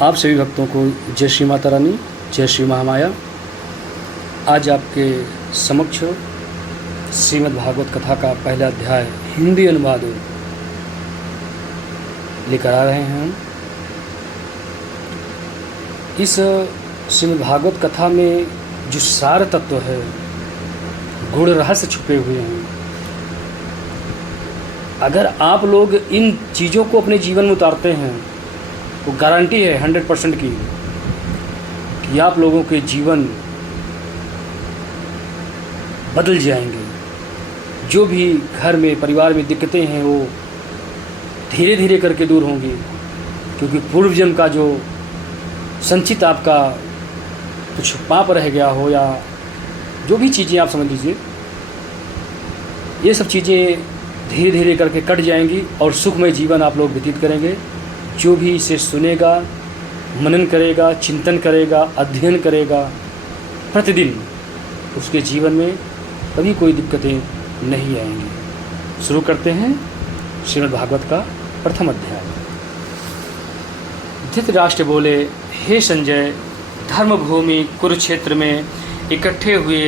आप सभी भक्तों को जय श्री माता रानी, जय श्री महामाया। आज आपके समक्ष श्रीमद् भागवत कथा का पहला अध्याय हिंदी अनुवाद लेकर आ रहे हैं हम। इस श्रीमद् भागवत कथा में जो सार तत्व है, गूढ़ रहस्य छुपे हुए हैं। अगर आप लोग इन चीज़ों को अपने जीवन में उतारते हैं तो गारंटी है 100% की कि आप लोगों के जीवन बदल जाएंगे। जो भी घर में परिवार में दिक्कतें हैं वो धीरे धीरे करके दूर होंगी, क्योंकि पूर्व जन्म का जो संचित आपका कुछ पाप रह गया हो या जो भी चीज़ें आप समझ लीजिए, ये सब चीज़ें धीरे धीरे करके कट जाएंगी और सुखमय जीवन आप लोग व्यतीत करेंगे। जो भी इसे सुनेगा, मनन करेगा, चिंतन करेगा, अध्ययन करेगा प्रतिदिन, उसके जीवन में कभी कोई दिक्कतें नहीं आएंगी। शुरू करते हैं श्रीमद् भागवत का प्रथम अध्याय। धृतराष्ट्र बोले, हे संजय, धर्मभूमि कुरुक्षेत्र में इकट्ठे हुए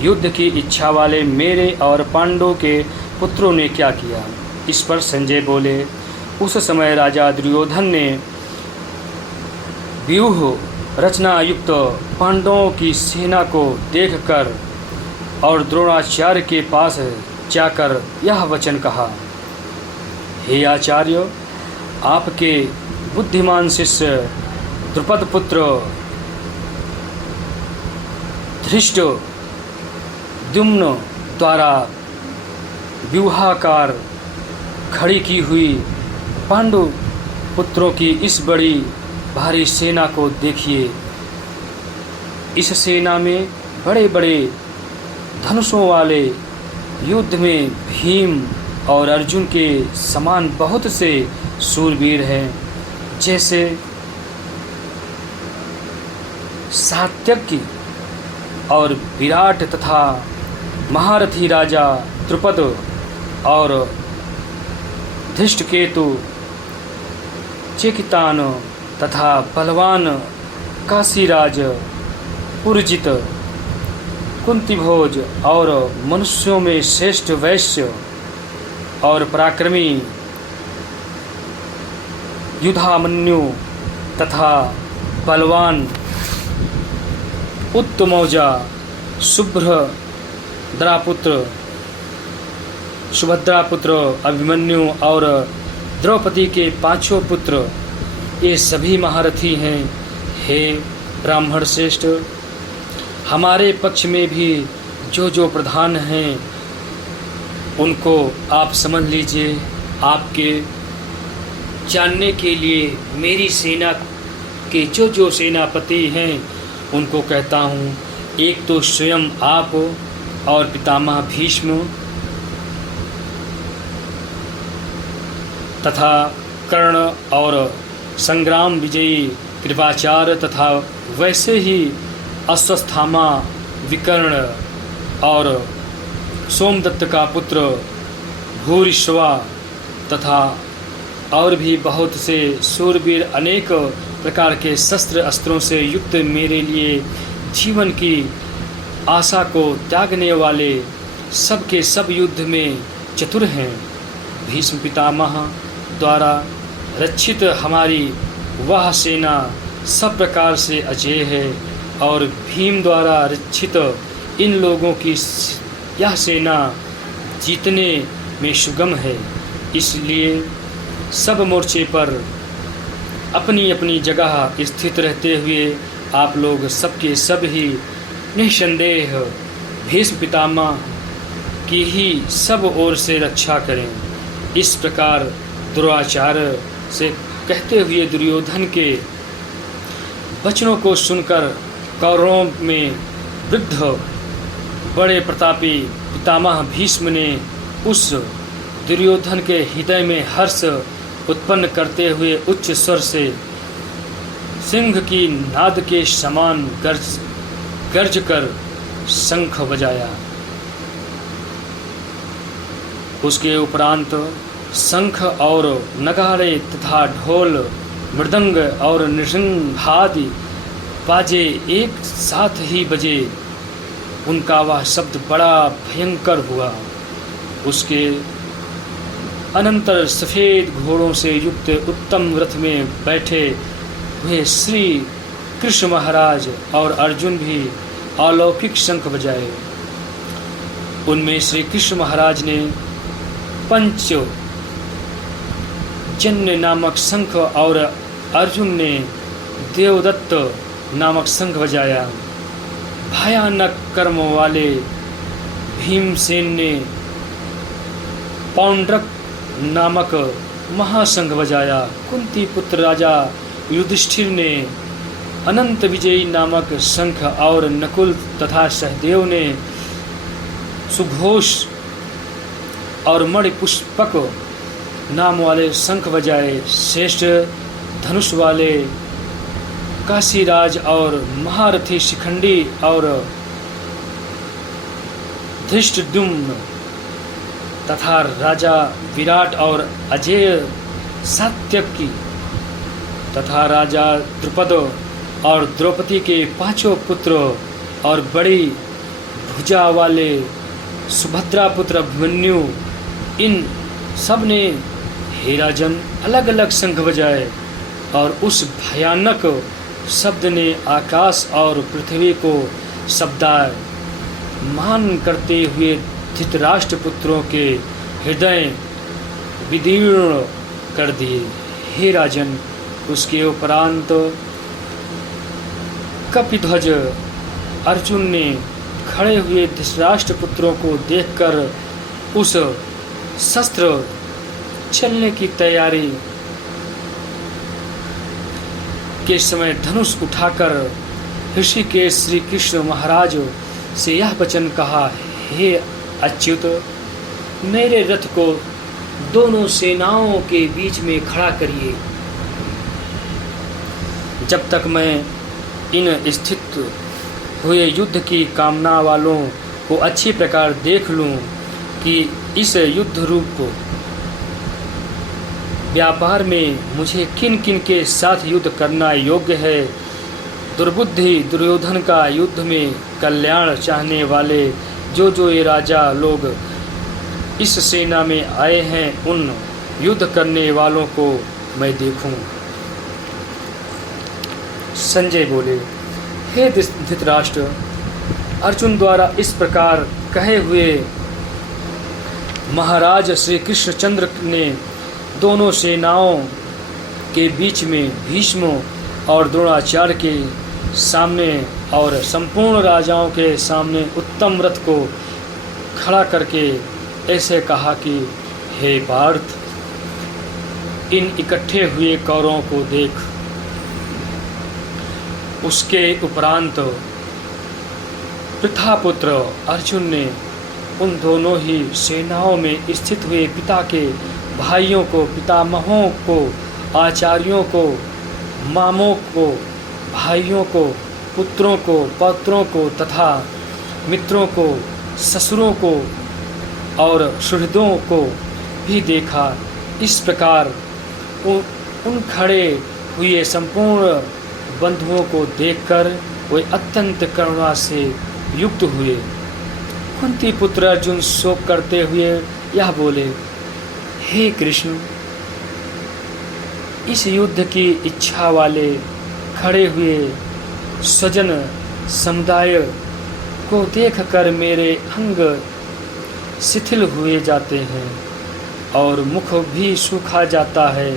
युद्ध की इच्छा वाले मेरे और पांडवों के पुत्रों ने क्या किया। इस पर संजय बोले, उस समय राजा दुर्योधन ने व्यूह रचना युक्त पांडवों की सेना को देखकर और द्रोणाचार्य के पास जाकर यह वचन कहा, हे आचार्य, आपके बुद्धिमान शिष्य द्रुपद पुत्र धृष्टद्युम्न द्वारा व्यूहाकार खड़ी की हुई पांडु पुत्रों की इस बड़ी भारी सेना को देखिए। इस सेना में बड़े बड़े धनुषों वाले युद्ध में भीम और अर्जुन के समान बहुत से शूरवीर हैं, जैसे सात्यकी और विराट तथा महारथी राजा द्रुपद और धृष्टकेतु, चेकितान तथा बलवान काशीराज, पुरजित, कुंतीभोज और मनुष्यों में श्रेष्ठ वैश्य और पराक्रमी युधामन्यु तथा बलवान उत्तमौजा, सुभद्रापुत्र अभिमन्यु और द्रौपदी के पांचों पुत्र, ये सभी महारथी हैं। हे ब्राह्मण श्रेष्ठ, हमारे पक्ष में भी जो जो प्रधान हैं उनको आप समझ लीजिए। आपके जानने के लिए मेरी सेना के जो जो सेनापति हैं उनको कहता हूँ। एक तो स्वयं आप और पितामह भीष्म तथा कर्ण और संग्राम विजयी कृपाचार्य तथा वैसे ही अश्वस्थामा, विकर्ण और सोमदत्त का पुत्र भूरिश्रवा तथा और भी बहुत से शूरवीर, अनेक प्रकार के शस्त्र अस्त्रों से युक्त, मेरे लिए जीवन की आशा को त्यागने वाले सब के सब युद्ध में चतुर हैं। भीष्म पितामह द्वारा रक्षित हमारी वह सेना सब प्रकार से अजेय है और भीम द्वारा रक्षित इन लोगों की यह सेना जीतने में सुगम है। इसलिए सब मोर्चे पर अपनी अपनी जगह स्थित रहते हुए आप लोग सबके सब ही निसंदेह भीष्म पितामह की ही सब ओर से रक्षा करें। इस प्रकार द्रोणाचार्य से कहते हुए दुर्योधन के वचनों को सुनकर कौरवों में वृद्ध बड़े प्रतापी पितामह भीष्म ने उस दुर्योधन के हृदय में हर्ष उत्पन्न करते हुए उच्च स्वर से सिंह की नाद के समान गर्ज कर शंख बजाया। उसके उपरांत शंख और नगाड़े तथा ढोल मृदंग और नृसिंहादि बाजे एक साथ ही बजे। उनका वह शब्द बड़ा भयंकर हुआ। उसके अनंतर सफ़ेद घोड़ों से युक्त उत्तम रथ में बैठे हुए श्री कृष्ण महाराज और अर्जुन भी अलौकिक शंख बजाए। उनमें श्री कृष्ण महाराज ने पंच जन्य नामक शंख और अर्जुन ने देवदत्त नामक शंख बजाया। भयानक कर्म वाले भीमसेन ने पौंड्रक नामक महाशंख बजाया। कुंती पुत्र राजा युधिष्ठिर ने अनंत विजयी नामक शंख और नकुल तथा सहदेव ने सुघोष और मणिपुष्पक नाम वाले शंख बजाए। श्रेष्ठ धनुष वाले काशीराज और महारथी शिखंडी और धृष्टद्युम्न तथा राजा विराट और अजेय सात्यकी तथा राजा द्रुपद और द्रौपदी के पांचों पुत्र और बड़ी भुजा वाले सुभद्रा पुत्र अभिमन्यु, इन सब ने हे राजन अलग अलग शंख बजाए। और उस भयानक शब्द ने आकाश और पृथ्वी को शब्दायमान करते हुए धृतराष्ट्र पुत्रों के हृदय विदीर्ण कर दिए। हे राजन, उसके उपरांत कपिध्वज अर्जुन ने खड़े हुए धृतराष्ट्र पुत्रों को देखकर उस शस्त्र चलने की तैयारी के समय धनुष उठाकर ऋषिकेश श्री कृष्ण महाराज से यह वचन कहा, हे अच्युत, मेरे रथ को दोनों सेनाओं के बीच में खड़ा करिए। जब तक मैं इन स्थित हुए युद्ध की कामना वालों को अच्छी प्रकार देख लूं कि इस युद्ध रूप को व्यापार में मुझे किन किन के साथ युद्ध करना योग्य है। दुर्बुद्धि दुर्योधन का युद्ध में कल्याण चाहने वाले जो ये राजा लोग इस सेना में आए हैं, उन युद्ध करने वालों को मैं देखूं। संजय बोले, हे धृतराष्ट्र, अर्जुन द्वारा इस प्रकार कहे हुए महाराज श्री कृष्णचंद्र ने दोनों सेनाओं के बीच में भीष्म और द्रोणाचार्य के सामने और संपूर्ण राजाओं के सामने उत्तम रथ को खड़ा करके ऐसे कहा कि हे पार्थ, इन इकट्ठे हुए कौरवों को देख। उसके उपरांत पृथापुत्र अर्जुन ने उन दोनों ही सेनाओं में स्थित हुए पिता के भाइयों को, पितामहों को, आचार्यों को, मामों को, भाइयों को, पुत्रों को, पौत्रों को तथा मित्रों को, ससुरों को और सुहृदों को भी देखा। इस प्रकार उन खड़े हुए संपूर्ण बंधुओं को देखकर वे अत्यंत करुणा से युक्त हुए। कुंती पुत्र अर्जुन शोक करते हुए यह बोले, हे कृष्ण, इस युद्ध की इच्छा वाले खड़े हुए स्वजन समुदाय को देखकर मेरे अंग शिथिल हुए जाते हैं और मुख भी सूखा जाता है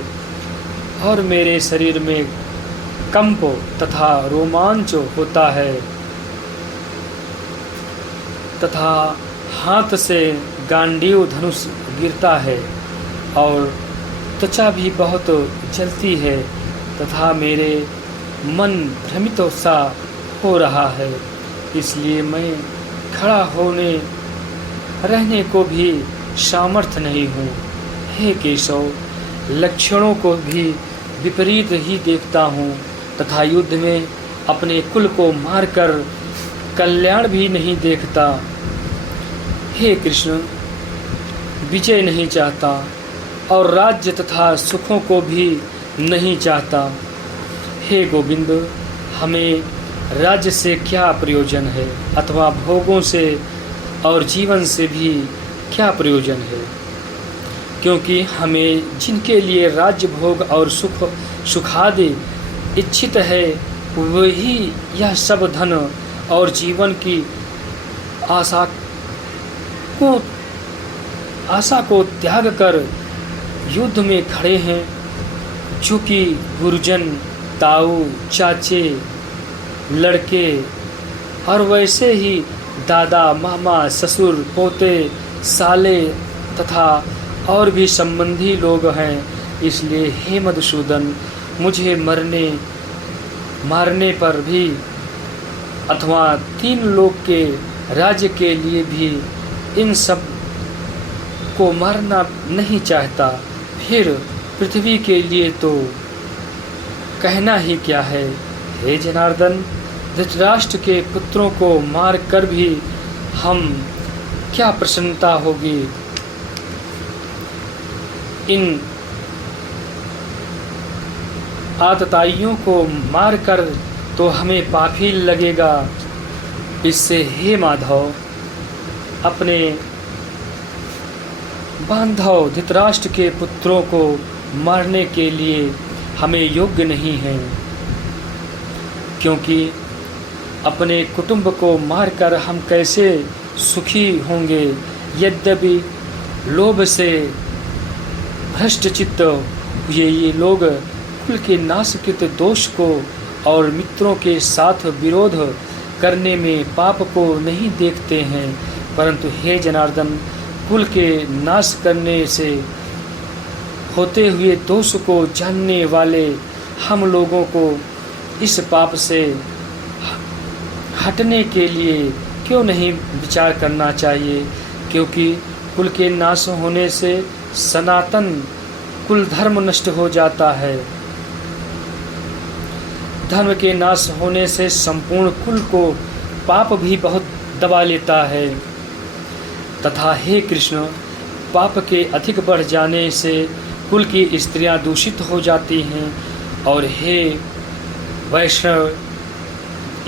और मेरे शरीर में कंप तथा रोमांच होता है तथा हाथ से गांडीव धनुष गिरता है और त्वचा भी बहुत जलती है तथा मेरे मन भ्रमित सा हो रहा है। इसलिए मैं खड़ा होने रहने को भी सामर्थ्य नहीं हूँ। हे केशव, लक्षणों को भी विपरीत ही देखता हूँ तथा युद्ध में अपने कुल को मारकर कल्याण भी नहीं देखता। हे कृष्ण, विजय नहीं चाहता और राज्य तथा सुखों को भी नहीं चाहता। हे गोविंद, हमें राज्य से क्या प्रयोजन है, अथवा भोगों से और जीवन से भी क्या प्रयोजन है, क्योंकि हमें जिनके लिए राज्य भोग और सुखादि इच्छित है, वही यह सब धन और जीवन की आशा को त्याग कर युद्ध में खड़े हैं, जो कि गुरुजन, ताऊ, चाचे, लड़के और वैसे ही दादा, मामा, ससुर, पोते, साले तथा और भी संबंधी लोग हैं। इसलिए हे मधुसूदन, मुझे मारने पर भी अथवा 3 लोक के राज्य के लिए भी इन सब को मारना नहीं चाहता। फिर पृथ्वी के लिए तो कहना ही क्या है। हे जनार्दन, धृतराष्ट्र के पुत्रों को मार कर भी हम क्या प्रसन्नता होगी। इन आतताइयों को मार कर तो हमें पाप ही लगेगा। इससे हे माधव, अपने बांधव धृतराष्ट्र के पुत्रों को मारने के लिए हमें योग्य नहीं है, क्योंकि अपने कुटुंब को मारकर हम कैसे सुखी होंगे। यद्यपि लोभ से भ्रष्ट चित्त हुए ये लोग कुल के नाशकृत दोष को और मित्रों के साथ विरोध करने में पाप को नहीं देखते हैं, परंतु हे जनार्दन, कुल के नाश करने से होते हुए दोष को जानने वाले हम लोगों को इस पाप से हटने के लिए क्यों नहीं विचार करना चाहिए, क्योंकि कुल के नाश होने से सनातन कुल धर्म नष्ट हो जाता है। धर्म के नाश होने से संपूर्ण कुल को पाप भी बहुत दबा लेता है। तथा हे कृष्ण, पाप के अधिक बढ़ जाने से कुल की स्त्रियां दूषित हो जाती हैं, और हे वैष्णव,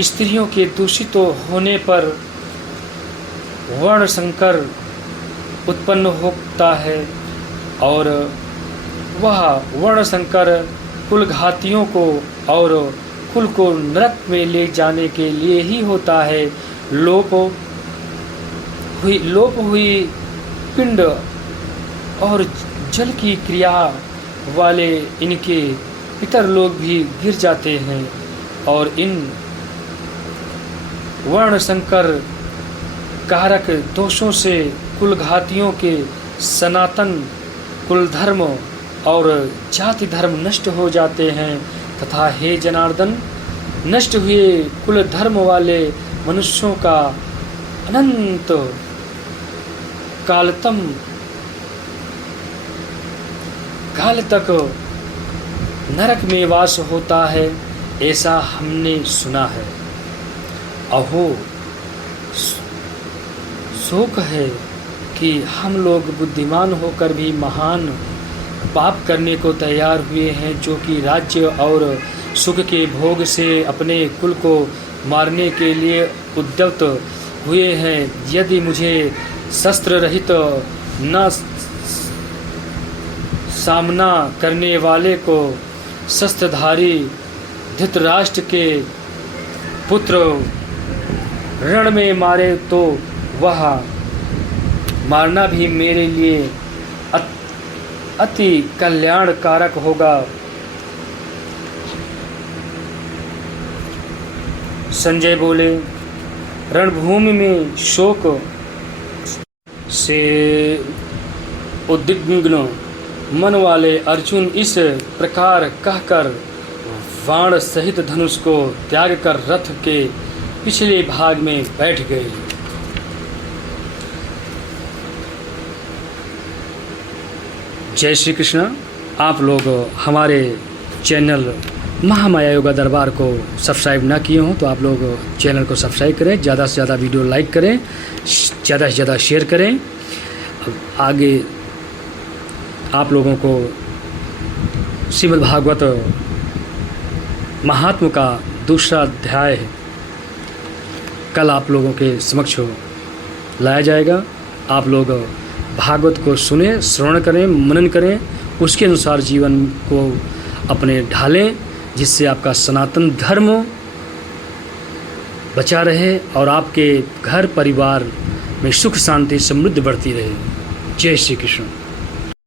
स्त्रियों के दूषित होने पर वर्ण संकर उत्पन्न होता है, और वह वर्ण संकर कुल घातियों को और कुल को नरक में ले जाने के लिए ही होता है। लोप हुई पिंड और जल की क्रिया वाले इनके पितर लोग भी गिर जाते हैं, और इन वर्ण संकर कारक दोषों से कुल घातियों के सनातन कुल धर्म और जाति धर्म नष्ट हो जाते हैं। तथा हे जनार्दन, नष्ट हुए कुल धर्म वाले मनुष्यों का अनंत काल तक नरक में वास होता है, ऐसा हमने सुना है। अहो, शोक है कि हम लोग बुद्धिमान होकर भी महान पाप करने को तैयार हुए हैं, जो कि राज्य और सुख के भोग से अपने कुल को मारने के लिए उद्यत हुए हैं। यदि मुझे शस्त्र रहित न सामना करने वाले को शस्त्रधारी धृतराष्ट्र के पुत्र रण में मारे, तो वह मारना भी मेरे लिए अति कल्याणकारक होगा। संजय बोले, रणभूमि में शोक से उद्विग्न मन वाले अर्जुन इस प्रकार कहकर बाण सहित धनुष को त्याग कर रथ के पिछले भाग में बैठ गए। जय श्री कृष्ण। आप लोग हमारे चैनल महामाया योगा दरबार को सब्सक्राइब ना किए हों तो आप लोग चैनल को सब्सक्राइब करें, ज़्यादा से ज़्यादा वीडियो लाइक करें, ज़्यादा से ज़्यादा शेयर करें। आगे आप लोगों को श्रीमद् भागवत महात्म का दूसरा अध्याय कल आप लोगों के समक्ष लाया जाएगा। आप लोग भागवत को सुने, श्रवण करें, मनन करें, उसके अनुसार जीवन को अपने ढालें, जिससे आपका सनातन धर्म बचा रहे और आपके घर परिवार में सुख शांति समृद्धि बढ़ती रहे। जय श्री कृष्ण।